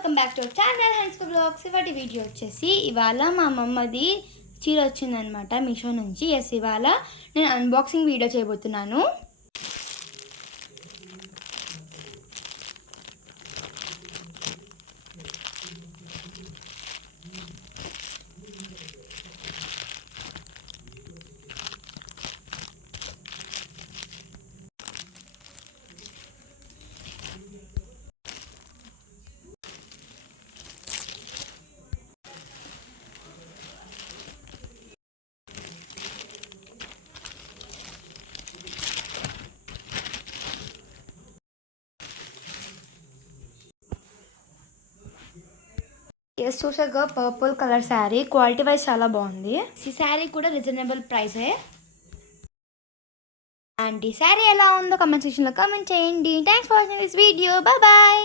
Welcome back to our channel హన్స్కో blogs. ఇవాటి video వచ్చేసి ఇవాళ మా అమ్మమ్మది చీర వచ్చిందనమాట మీషో నుంచి. ఇవాళ నేను అన్బాక్సింగ్ వీడియో చేయబోతున్నాను. చూసాక purple colour sari quality wise చాలా బాగుంది. ఈ శారీ కూడా రీజనబుల్ ప్రైసే. అండ్ ఈ శారీ ఎలా ఉందో కామెంట్ సెక్షన్లో కామెంట్ చేయండి. Thanks for watching this video. Bye bye.